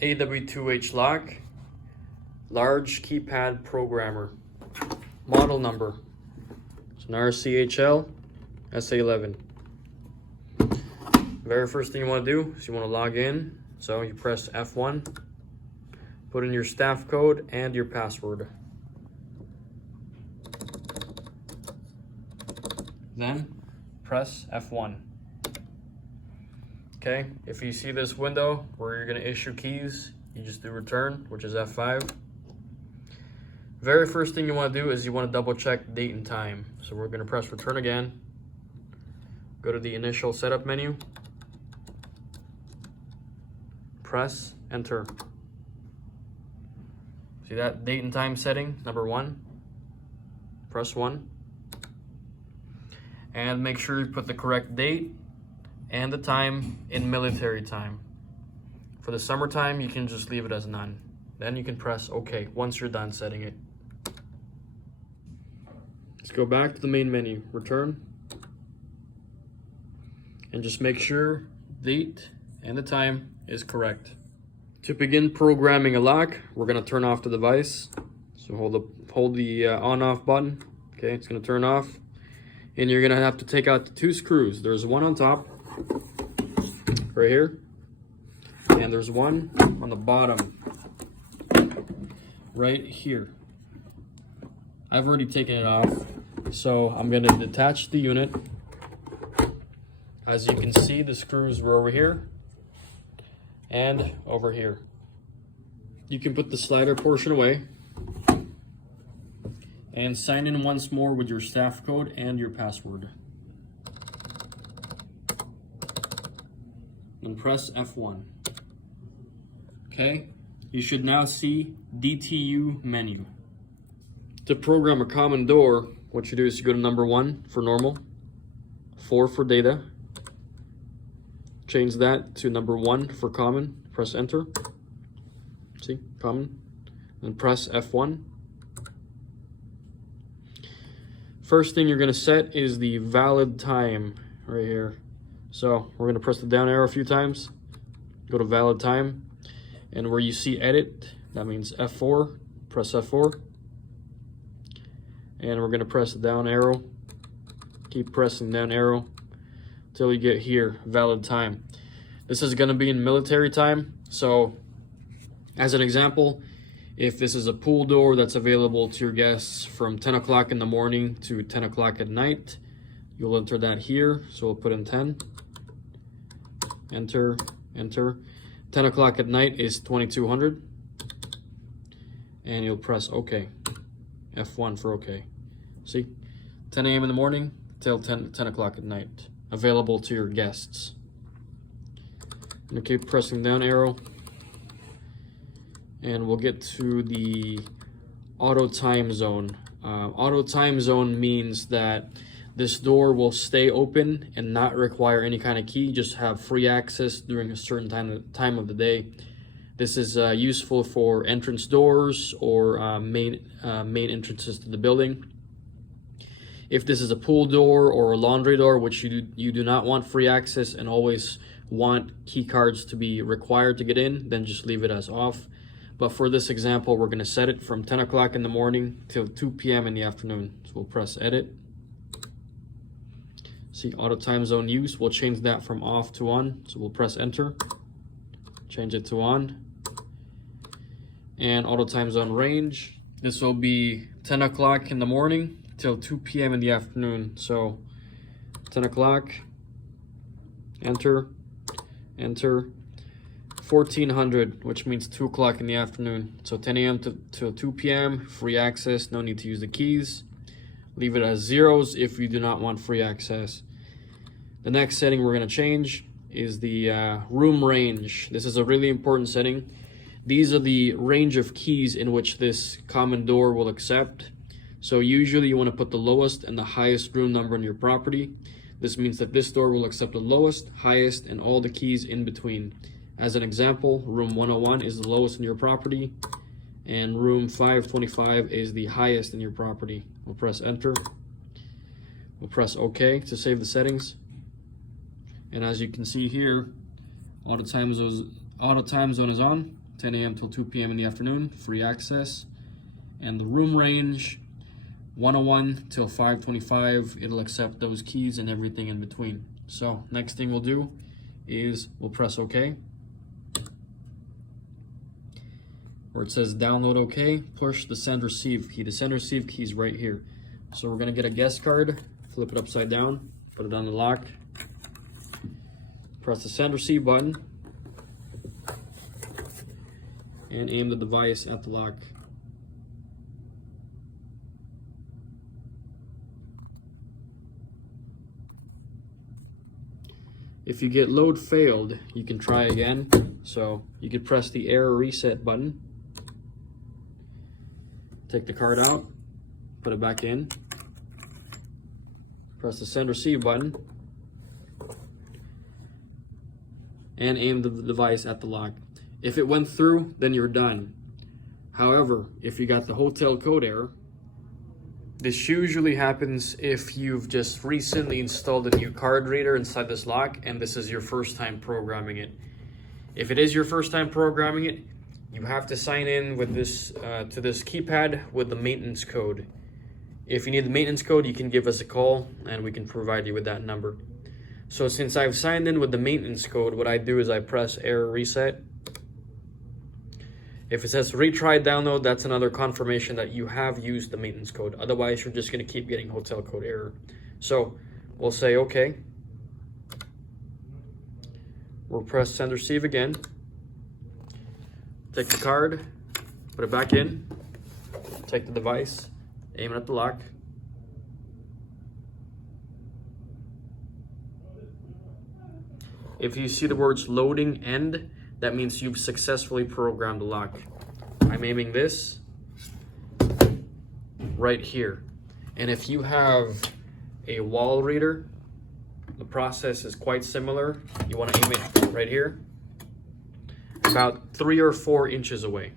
AW2H lock, large keypad programmer. Model number, it's an RCHL SA11. Very first thing you want to do is you want to log in. So you press F1, put in your staff code and your password. Then press F1. Okay, if you see this window where you're going to issue keys, you just do return, which is F5. Very first thing you want to do is you want to double check date and time. So we're going to press return again. Go to the initial setup menu. Press enter. See that date and time setting, number 1. Press 1. And make sure you put the correct date and the time in military time. For the summertime, you can just leave it as none. Then you can press OK once you're done setting it. Let's go back to the main menu, return, and just make sure date and the time is correct. To begin programming a lock, we're going to turn off the device. So hold the on-off button. Okay, it's going to turn off. And you're going to have to take out the 2 screws. There's one on top, right here. And there's one on the bottom, right here. I've already taken it off. So I'm going to detach the unit. As you can see, the screws were over here and over here. You can put the slider portion away and sign in once more with your staff code and your password. And press F1. Okay, you should now see DTU menu. To program a common door, what you do is you go to number 1 for normal, 4 for data, change that to number 1 for common, press enter, see, common, and press F1. First thing you're going to set is the valid time right here. So we're going to press the down arrow a few times, go to valid time, and where you see edit, that means F4, press F4. And we're going to press the down arrow, keep pressing down arrow until you get here, valid time. This is going to be in military time. So as an example, if this is a pool door that's available to your guests from 10 o'clock in the morning to 10 o'clock at night, you'll enter that here. So we'll put in 10, enter, enter. 10 o'clock at night is 2200, and you'll press OK. F1 for OK. See, 10 a.m. in the morning till 10 o'clock at night, available to your guests. I'm gonna keep pressing down arrow, and we'll get to the auto time zone. Auto time zone means that this door will stay open and not require any kind of key, just have free access during a certain time of the day. This is useful for entrance doors or main entrances to the building. If this is a pool door or a laundry door, which you do not want free access and always want key cards to be required to get in, then just leave it as off. But for this example, we're going to set it from 10 o'clock in the morning till 2 p.m. in the afternoon. So we'll press edit. See, auto time zone use, we'll change that from off to on. So we'll press enter, change it to on. And auto time zone range, this will be 10 o'clock in the morning till 2 p.m. in the afternoon. So 10 o'clock, enter, enter, 1400, which means 2 o'clock in the afternoon. So 10 a.m. till 2 p.m., free access, no need to use the keys. Leave it as zeros if you do not want free access. The next setting we're going to change is the room range. This is a really important setting. These are the range of keys in which this common door will accept. So usually you want to put the lowest and the highest room number in your property. This means that this door will accept the lowest, highest, and all the keys in between. As an example, room 101 is the lowest in your property, and room 525 is the highest in your property. We'll press enter. We'll press OK to save the settings. And as you can see here, auto time zone is on. 10 a.m. till 2 p.m. in the afternoon, free access. And the room range, 101 till 525. It'll accept those keys and everything in between. So next thing we'll do is we'll press OK. Where it says download OK, push the send receive key. The send receive key is right here. So we're gonna get a guest card, flip it upside down, put it on the lock, press the send receive button, and aim the device at the lock. If you get load failed, you can try again. So you could press the error reset button, take the card out, put it back in, press the send receive button, and aim the device at the lock. If it went through, then you're done. However, if you got the hotel code error, this usually happens if you've just recently installed a new card reader inside this lock and this is your first time programming it. If it is your first time programming it, you have to sign in with this to this keypad with the maintenance code. If you need the maintenance code, you can give us a call and we can provide you with that number. So since I've signed in with the maintenance code, what I do is I press error reset. If it says retry download, that's another confirmation that you have used the maintenance code. Otherwise, you're just going to keep getting hotel code error. So we'll say OK. We'll press send receive again. Take the card, put it back in, take the device, aim it at the lock. If you see the words loading end, that means you've successfully programmed the lock. I'm aiming this right here. And if you have a wall reader, the process is quite similar. You want to aim it right here, about 3 or 4 inches away.